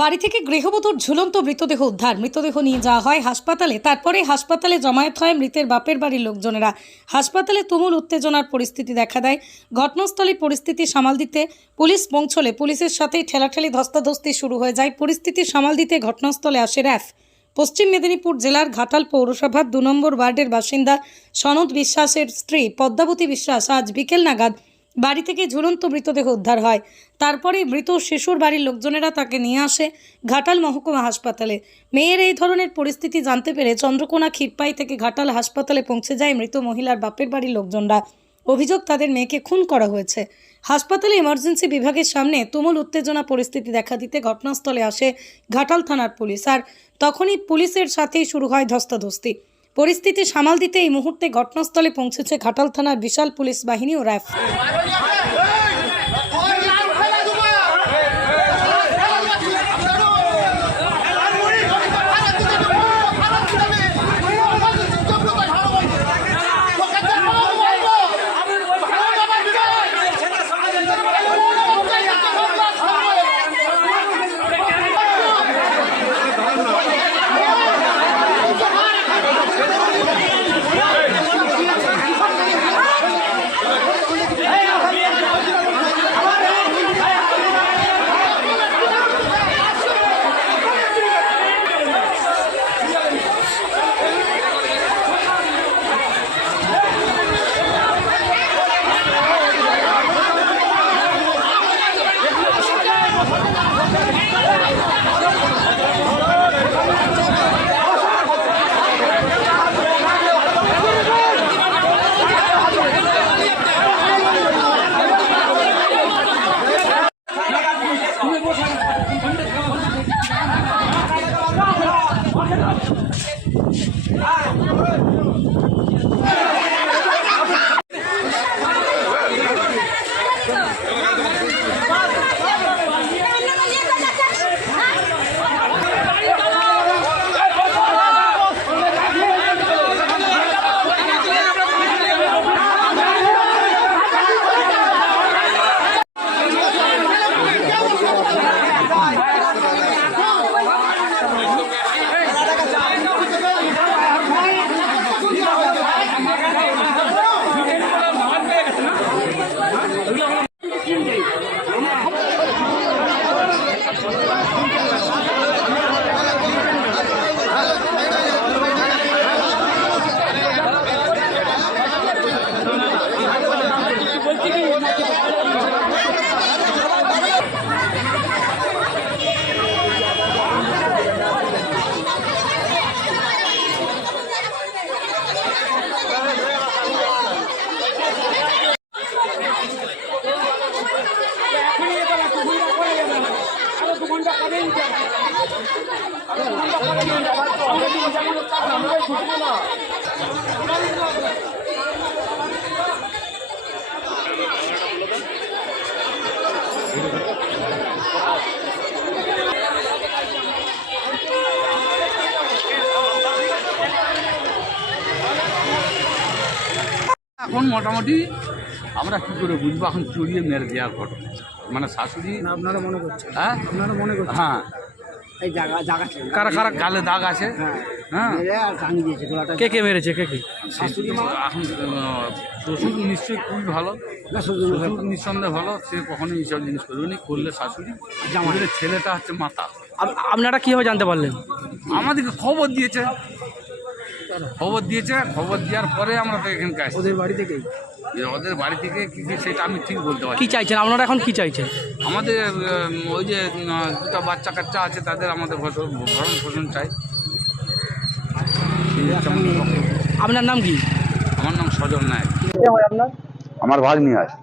বাড়ি থেকে গৃহবধূর ঝুলন্ত মৃতদেহ উদ্ধার। মৃতদেহ নিয়ে যাওয়া হয় হাসপাতালে। তারপরে হাসপাতালে জমায়েত হয় মৃতের বাপের বাড়ির লোকজনেরা। হাসপাতালে তুমুল উত্তেজনার পরিস্থিতি দেখা দেয়। ঘটনাস্থলে পরিস্থিতি সামাল দিতে পুলিশ পৌঁছলে পুলিশের সাথেই ঠেলাঠেলি ধস্তাধস্তি শুরু হয়ে যায়। পরিস্থিতি সামাল দিতে ঘটনাস্থলে আসে র্যাফ। পশ্চিম মেদিনীপুর জেলার ঘাটাল পৌরসভার 2 নম্বর ওয়ার্ডের বাসিন্দা সনদ বিশ্বাসের স্ত্রী পদ্মাবতী বিশ্বাস আজ বিকেল নাগাদ বাড়ি থেকে ঝুলন্ত মৃতদেহ উদ্ধার হয়। তারপরে মৃত শিশুর বাড়ির লোকজনেরা তাকে নিয়ে আসে ঘাটাল মহকুমা হাসপাতালে। মেয়ের এই ধরনের পরিস্থিতি জানতে পেরে চন্দ্রকোনা ক্ষীরপাই থেকে ঘাটাল হাসপাতালে পৌঁছে যায় মৃত মহিলার বাপের বাড়ির লোকজনরা। অভিযোগ, তাদের মেয়েকে খুন করা হয়েছে। হাসপাতালে ইমার্জেন্সি বিভাগের সামনে তুমুল উত্তেজনা পরিস্থিতি দেখা দিতে ঘটনাস্থলে আসে ঘাটাল থানার পুলিশ। আর তখনই পুলিশের সাথেই শুরু হয় ধস্তাধস্তি। পরিস্থিতি সামাল দিতে এই মুহূর্তে ঘটনাস্থলে পৌঁছেছে ঘাটাল থানার বিশাল পুলিশ বাহিনী ও র্যাফ। এখন মোটামুটি আমরা কী করে বুঝবো, এখন চড়িয়ে মেরে দেওয়ার ঘটনা, মানে শাশুড়ি না আপনারা মনে করছেন? হ্যাঁ আপনারা মনে করছেন? হ্যাঁ এই জায়গা আছে, কারা কারা গালে দাগ আছে। হ্যাঁ মেরে আর ভাঙিয়ে দিয়েছে গলাটা। কে মেরেছে? কে শাশুড়ি মা। এখন শ্বশুর নিশ্চয়ই খুবই ভালো, না শ্বশুর শ্বশুর নিঃসন্দেহে ভালো, সে কখনোই এইসব জিনিস করবে না। করলে শাশুড়ি, আমাদের ছেলেটা হচ্ছে মাতা। আপনারা কিভাবে জানতে পারলেন? আমাদেরকে খবর দিয়েছে, খবর দেওয়ার পরে আমরা তো এখানকার আসছি। ওদের বাড়ি থেকেই? ওদের বাড়ি থেকে কি সেটা আমি ঠিক বলতে পারি। কি চাইছেন আপনারা এখন? কি চাইছেন? আমাদের ওই যে দুটো বাচ্চা কাচ্চা আছে, তাদের আমাদের ভরণ পোষণ চাই। আপনার নাম কি? আমার নাম সজল নায়ক। আপনার? আমার ভাগ্নি আছে।